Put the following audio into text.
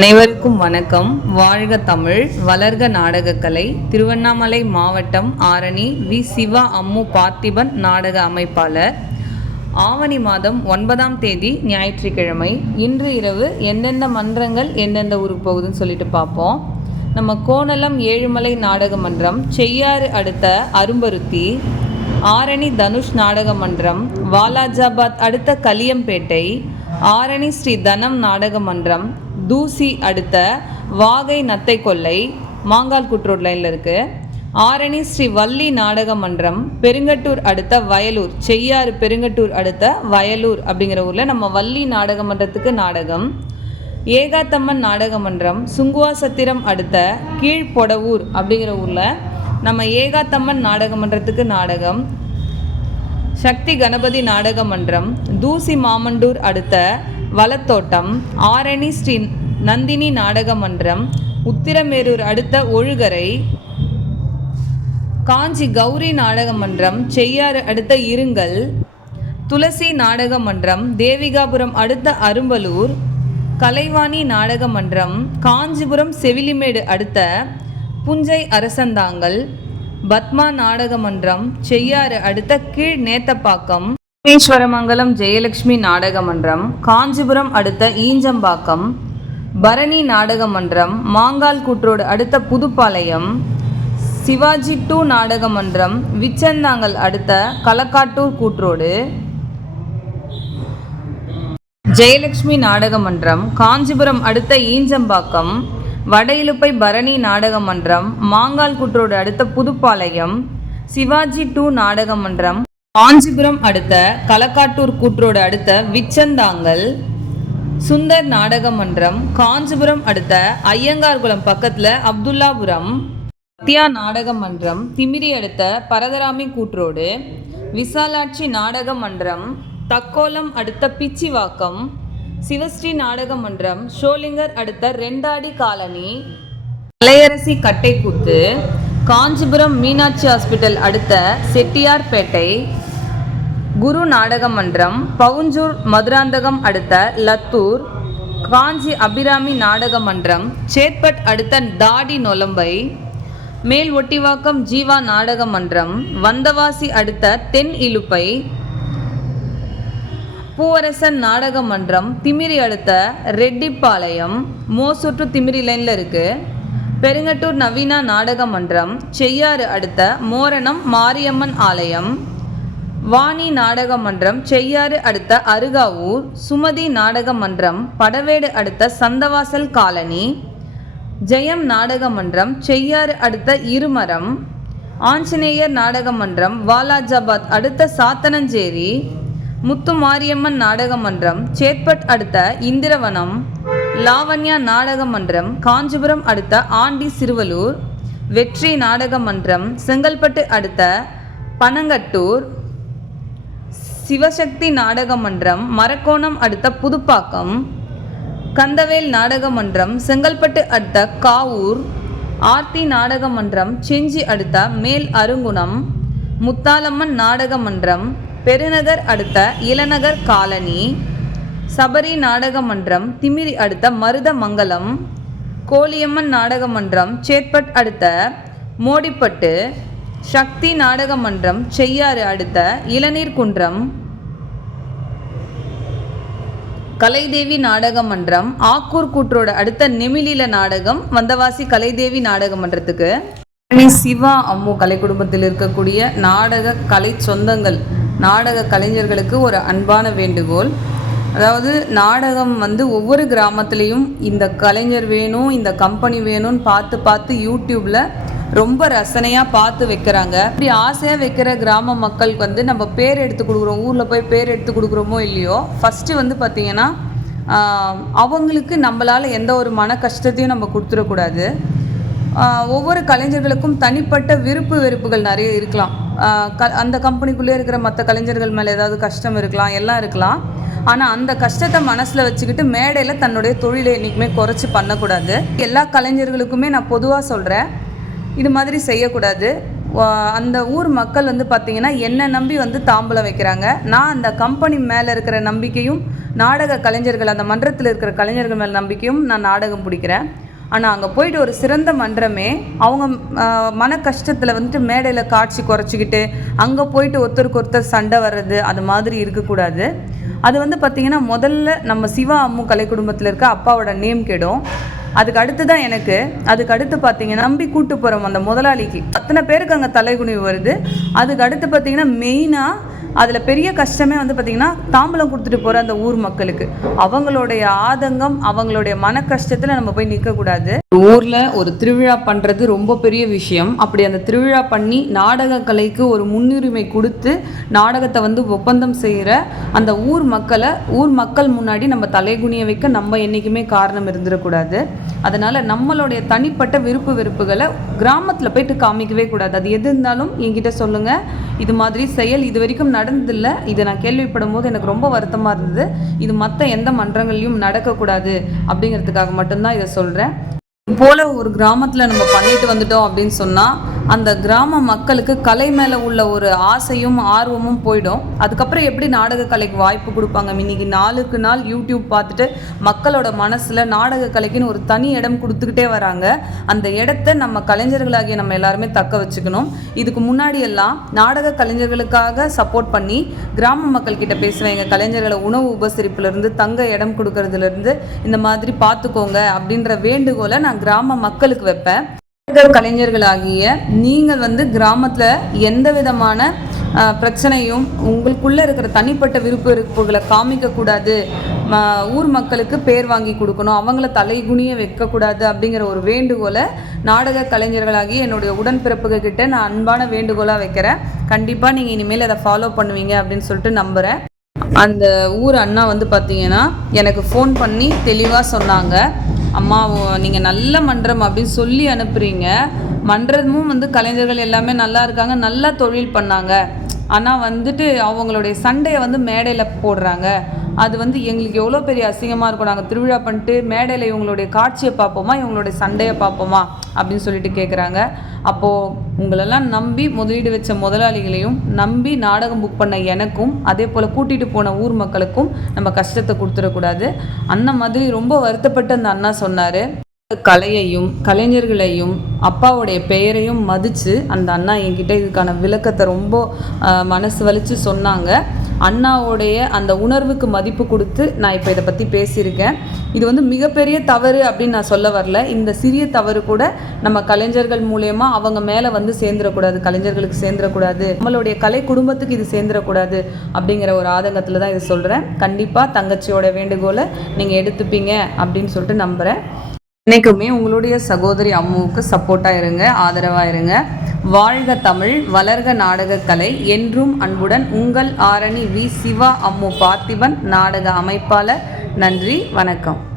அனைவருக்கும் வணக்கம். வாழ்க தமிழ் வளர்க நாடகக்கலை திருவண்ணாமலை மாவட்டம் ஆரணி வி. சிவா அம்மு பார்த்திபன் நாடக அமைப்பாளர். ஆவணி மாதம் ஒன்பதாம் தேதி ஞாயிற்றுக்கிழமை. இன்று இரவு எந்தெந்த மன்றங்கள் எந்தெந்த ஊருக்கு போகுதுன்னு சொல்லிட்டு பார்ப்போம். நம்ம கோணலம் ஏழுமலை நாடக மன்றம் செய்யாறு அடுத்த அரும்பருத்தி ஆரணி தனுஷ் நாடக மன்றம் வாலாஜாபாத் அடுத்த கலியம்பேட்டை ஆரணி ஸ்ரீ தனம் நாடக மன்றம் தூசி அடுத்த வாகை நத்தை கொல்லை மாங்கால் குற்றோட் லைனில் இருக்குது ஆரணி ஸ்ரீ வள்ளி நாடக மன்றம் பெருங்கட்டூர் அடுத்த வயலூர் செய்யாறு பெருங்கட்டூர் அடுத்த வயலூர் அப்படிங்கிற ஊரில் நம்ம வள்ளி நாடக மன்றத்துக்கு நாடகம். ஏகாத்தம்மன் நாடக மன்றம் சுங்குவாசத்திரம் அடுத்த கீழ்பொடவூர் அப்படிங்கிற ஊரில் நம்ம ஏகாத்தம்மன் நாடக மன்றத்துக்கு நாடகம். சக்தி கணபதி நாடக மன்றம் தூசி மாமண்டூர் அடுத்த வலத்தோட்டம் ஆரணி ஸ்ரீ நந்தினி நாடக மன்றம் உத்திரமேரூர் அடுத்த ஒழுகரை காஞ்சி கௌரி நாடக மன்றம் செய்யாறு அடுத்த இருங்கல் துளசி நாடக மன்றம் தேவிகாபுரம் அடுத்த அரும்பலூர் கலைவாணி நாடக மன்றம் காஞ்சிபுரம் செவிலிமேடு அடுத்த புஞ்சை அரசந்தாங்கல் பத்மா நாடக மன்றம் செய்யாறு அடுத்த கீழ் நேத்தப்பாக்கம் ராமேஸ்வரமங்கலம் ஜெயலட்சுமி நாடக மன்றம் காஞ்சிபுரம் அடுத்த ஈஞ்சம்பாக்கம் பரணி நாடக மன்றம் மாங்கால் கூற்றோடு அடுத்த புதுப்பாளையம் சிவாஜி டூ நாடக மன்றம் விச்சந்தாங்கல் அடுத்த களக்காட்டூர் கூற்றோடு. ஜெயலட்சுமி நாடக மன்றம் காஞ்சிபுரம் அடுத்த ஈஞ்சம்பாக்கம் வட பரணி நாடக மன்றம் மாங்கால் குற்றோடு அடுத்த புதுப்பாளையம் சிவாஜி டூ நாடக மன்றம் காஞ்சிபுரம் அடுத்த களக்காட்டூர் கூற்றோடு அடுத்த விச்சந்தாங்கல் சுந்தர் நாடக மன்றம் காஞ்சிபுரம் அடுத்த ஐயங்கார்குளம் பக்கத்தில் அப்துல்லாபுரம். சத்யா நாடக மன்றம் திமிரி அடுத்த பரதராமி கூற்றோடு. விசாலாட்சி நாடக மன்றம் தக்கோலம் அடுத்த பிச்சிவாக்கம். சிவஸ்ரீ நாடக மன்றம் ஷோலிங்கர் அடுத்த ரெண்டாடி காலனி. மலையரசி கட்டைக்கூத்து. காஞ்சிபுரம் மீனாட்சி ஹாஸ்பிட்டல் அடுத்த செட்டியார்பேட்டை. குரு நாடக மன்றம் பவுஞ்சூர் மதுராந்தகம் அடுத்த லத்தூர் காஞ்சி அபிராமி நாடக மன்றம் சேத்பட் அடுத்த தாடி நொலம்பை மேல் ஒட்டிவாக்கம் ஜீவா நாடக மன்றம் வந்தவாசி அடுத்த தென் இலுப்பை பூவரசன் நாடக மன்றம் திமிரி அடுத்த ரெட்டிப்பாளையம் மோசுற்று திமிரி லைனில் இருக்குது பெருங்கட்டூர் நவீனா நாடக மன்றம் செய்யாறு அடுத்த மோரணம் மாரியம்மன் ஆலயம் வாணி நாடக மன்றம் செய்யாறு அடுத்த அருகாவூர் சுமதி நாடக மன்றம் படவேடு அடுத்த சந்தவாசல் காலனி ஜெயம் நாடக மன்றம் செய்யாறு அடுத்த இருமரம் ஆஞ்சநேயர் நாடக மன்றம் வாலாஜாபாத் அடுத்த சாத்தனஞ்சேரி முத்து மாரியம்மன் நாடக மன்றம் சேத்பட் அடுத்த இந்திரவனம் லாவண்யா நாடக மன்றம் காஞ்சிபுரம் அடுத்த ஆண்டி சிறுவலூர் வெற்றி நாடக மன்றம் செங்கல்பட்டு அடுத்த பனங்கட்டூர் சிவசக்தி நாடக மன்றம் மரக்கோணம் அடுத்த புதுப்பாக்கம் கந்தவேல் நாடக மன்றம் செங்கல்பட்டு அடுத்த காவூர் ஆர்த்தி நாடக மன்றம் செஞ்சி அடுத்த மேல் அருங்குணம் முத்தாலம்மன் நாடக மன்றம் பெருநகர் அடுத்த இளநகர் காலனி சபரி நாடக மன்றம் திமிரி அடுத்த மருதமங்கலம் கோலியம்மன் நாடக மன்றம் சேத்பட் அடுத்த மோடிப்பட்டு சக்தி நாடக மன்றம் செய்யாறு அடுத்த இளநீர் குன்றம். கலைதேவி நாடக மன்றம் ஆக்கூர் கூற்றோட அடுத்த நெமிலில நாடகம் வந்தவாசி கலைதேவி நாடக மன்றத்துக்கு. சிவா அம்மு கலை குடும்பத்தில் இருக்கக்கூடிய நாடக கலை சொந்தங்கள் நாடக கலைஞர்களுக்கு ஒரு அன்பான வேண்டுகோள். அதாவது நாடகம் வந்து ஒவ்வொரு கிராமத்துலேயும் இந்த கலைஞர் வேணும் இந்த கம்பெனி வேணும்னு பார்த்து பார்த்து யூடியூப்பில் ரொம்ப ரசனையாக பார்த்து வைக்கிறாங்க. இப்படி ஆசையாக வைக்கிற கிராம மக்களுக்கு வந்து நம்ம பேர் எடுத்து கொடுக்குறோம் ஊரில் போய் பேர் எடுத்து கொடுக்குறோமோ இல்லையோ ஃபஸ்ட்டு வந்து பார்த்திங்கன்னா அவங்களுக்கு நம்மளால் எந்த ஒரு மன கஷ்டத்தையும் நம்ம கொடுத்துடக்கூடாது. ஒவ்வொரு கலைஞர்களுக்கும் தனிப்பட்ட விருப்பு வெறுப்புகள் நிறைய இருக்கலாம். க அந்த கம்பெனிக்குள்ளே இருக்கிற மற்ற கலைஞர்கள் மேலே ஏதாவது கஷ்டம் இருக்கலாம் எல்லாம் இருக்கலாம். ஆனால் அந்த கஷ்டத்தை மனசில் வச்சுக்கிட்டு மேடையில் தன்னுடைய தொழிலை என்றைக்குமே குறைச்சி பண்ணக்கூடாது. எல்லா கலைஞர்களுக்குமே நான் பொதுவாக சொல்கிறேன் இது மாதிரி செய்யக்கூடாது. அந்த ஊர் மக்கள் வந்து பார்த்திங்கன்னா என்னை நம்பி வந்து தாம்பலம் வைக்கிறாங்க. நான் அந்த கம்பெனி மேலே இருக்கிற நம்பிக்கையும் நாடக கலைஞர்கள் அந்த மன்றத்தில் இருக்கிற கலைஞர்கள் மேல் நம்பிக்கையும் நான் நாடகம் பிடிக்கிறேன். ஆனால் அங்கே போயிட்டு ஒரு சிறந்த மன்றமே அவங்க மன கஷ்டத்தில் வந்துட்டு மேடையில் காட்சி குறைச்சிக்கிட்டு அங்கே போயிட்டு ஒருத்தருக்கு ஒருத்தர் சண்டை வர்றது அது மாதிரி இருக்கக்கூடாது. அது வந்து பார்த்திங்கன்னா முதல்ல நம்ம சிவா அம்மு கலை குடும்பத்தில் இருக்க அப்பாவோட நேம் கெடும். அதுக்கு அடுத்து தான் எனக்கு அதுக்கு அடுத்து பார்த்தீங்கன்னா நம்பி கூட்டு போகிறோம் அந்த முதலாளிக்கு. அத்தனை பேருக்கு அங்கே தலைகுனிவு வருது. அதுக்கு அடுத்து பார்த்தீங்கன்னா மெயினாக அதில் பெரிய கஷ்டமே வந்து பார்த்திங்கன்னா தாம்பலம் கொடுத்துட்டு போகிற அந்த ஊர் மக்களுக்கு. அவங்களுடைய ஆதங்கம் அவங்களுடைய மன கஷ்டத்தில் நம்ம போய் நிற்கக்கூடாது ஊரில் ஒரு திருவிழா பண்ணுறது ரொம்ப பெரிய விஷயம். அப்படி அந்த திருவிழா பண்ணி நாடக கலைக்கு ஒரு முன்னுரிமை கொடுத்து நாடகத்தை வந்து ஒப்பந்தம் செய்கிற அந்த ஊர் மக்களை ஊர் மக்கள் முன்னாடி நம்ம தலைகுனிய வைக்க நம்ம என்றைக்குமே காரணம் இருந்துடக்கூடாது அதனால் நம்மளுடைய தனிப்பட்ட விருப்பு வெறுப்புகளை கிராமத்தில் போயிட்டு காமிக்கவே கூடாது. அது எது இருந்தாலும் என்கிட்ட சொல்லுங்கள் இது மாதிரி செயல் இது வரைக்கும் நடந்ததில்லை. இதை நான் கேள்விப்படும் போது எனக்கு ரொம்ப வருத்தமாக இருந்தது. இது மற்ற எந்த மன்றங்கள்லையும் நடக்கக்கூடாது அப்படிங்கிறதுக்காக மட்டும்தான் இதை சொல்கிறேன் போல ஒரு கிராமத்தில் நம்ம பண்ணிட்டு வந்துட்டோம் அப்படின்னு சொன்னால் அந்த கிராம மக்களுக்கு கலை மேலே உள்ள ஒரு ஆசையும் ஆர்வமும் போயிடும். அதுக்கப்புறம் எப்படி நாடக கலைக்கு வாய்ப்பு கொடுப்பாங்க? இன்னைக்கு நாளுக்கு நாள் யூடியூப் பார்த்துட்டு மக்களோட மனசில் நாடக கலைக்குன்னு ஒரு தனி இடம் கொடுத்துக்கிட்டே வராங்க. அந்த இடத்த நம்ம கலைஞர்களாகிய நம்ம எல்லாருமே தக்க வச்சுக்கணும். இதுக்கு முன்னாடி எல்லாம் நாடக கலைஞர்களுக்காக சப்போர்ட் பண்ணி கிராம மக்கள் கிட்ட பேசுவேன். எங்கள் கலைஞர்களை உணவு உபசரிப்புலேருந்து தங்க இடம் கொடுக்கறதுலேருந்து இந்த மாதிரி பார்த்துக்கோங்க அப்படின்ற வேண்டுகோளை நான் கிராம மக்களுக்கு வைப்பேன். கலைஞர்களாகிய நீங்கள் வந்து கிராமத்தில் எந்த விதமான பிரச்சனையும் உங்களுக்குள்ளே இருக்கிற தனிப்பட்ட விருப்ப வெறுப்புகளை காமிக்கக்கூடாது ம- ஊர் மக்களுக்கு பேர் வாங்கி கொடுக்கணும். அவங்கள தலைகுனிய வைக்கக்கூடாது அப்படிங்கிற ஒரு வேண்டுகோளை நாடக கலைஞர்களாகி என்னுடைய உடன்பிறப்புகள் கிட்ட நான் அன்பான வேண்டுகோளாக வைக்கிறேன். கண்டிப்பாக நீங்கள் இனிமேல் அதை ஃபாலோ பண்ணுவீங்க அப்படின்னு சொல்லிட்டு நம்புகிறேன் அந்த ஊர் அண்ணா வந்து பார்த்தீங்கன்னா எனக்கு ஃபோன் பண்ணி தெளிவாக சொன்னாங்க. அம்மா நீங்கள் நல்ல மன்றம் அப்படின்னு சொல்லி அனுப்புகிறீங்க மன்றமும் வந்து கலைஞர்கள் எல்லாமே நல்லா இருக்காங்க நல்லா தொழில் பண்ணாங்க. ஆனால் வந்துட்டு அவங்களுடைய சண்டையை வந்து மேடையில் போடுறாங்க. அது வந்து எங்களுக்கு எவ்வளோ பெரிய அசிங்கமாக இருக்கும். நாங்கள் திருவிழா பண்ணிட்டு மேடையில் இவங்களுடைய காட்சியை பார்ப்போமா இவங்களுடைய சண்டையை பார்ப்போமா அப்படின்னு சொல்லிட்டு கேட்குறாங்க அப்போது உங்களெல்லாம் நம்பி முதலீடு வச்ச முதலாளிகளையும் நம்பி நாடகம் புக் பண்ண எனக்கும் அதே போல் கூட்டிகிட்டு போன ஊர் மக்களுக்கும் நம்ம கஷ்டத்தை கொடுத்துடக்கூடாது. அந்த மாதிரி ரொம்ப வருத்தப்பட்டு அந்த அண்ணா சொன்னார். கலையையும் கலைஞர்களையும் அப்பாவுடைய பெயரையும் மதித்து அந்த அண்ணா என்கிட்ட இதுக்கான விளக்கத்தை ரொம்ப மனசு வலித்து சொன்னாங்க. அண்ணாவுடைய அந்த உணர்வுக்கு மதிப்பு கொடுத்து நான் இப்போ இதை பற்றி பேசியிருக்கேன். இது வந்து மிகப்பெரிய தவறு அப்படின்னு நான் சொல்ல வரல. இந்த சிறிய தவறு கூட நம்ம கலைஞர்கள் மூலயமா அவங்க மேலே வந்து சேர்ந்துடக்கூடாது கலைஞர்களுக்கு சேர்ந்துடக்கூடாது நம்மளுடைய கலை குடும்பத்துக்கு இது சேர்ந்துடக்கூடாது அப்படிங்கிற ஒரு ஆதங்கத்தில் தான் இதை சொல்கிறேன் கண்டிப்பாக தங்கச்சியோட வேண்டுகோளை நீங்கள் எடுத்துப்பீங்க அப்படின்னு சொல்லிட்டு நம்புகிறேன் என்றைக்குமே உங்களுடைய சகோதரி அம்முவுக்கு சப்போர்ட்டாக இருங்க ஆதரவாக இருங்க. வாழ்க தமிழ் வளர்க நாடகக்கலை என்றும் அன்புடன் உங்கள் ஆரணி வி சிவா அம்மு பார்த்திபன் நாடக அமைப்பாளர். நன்றி வணக்கம்.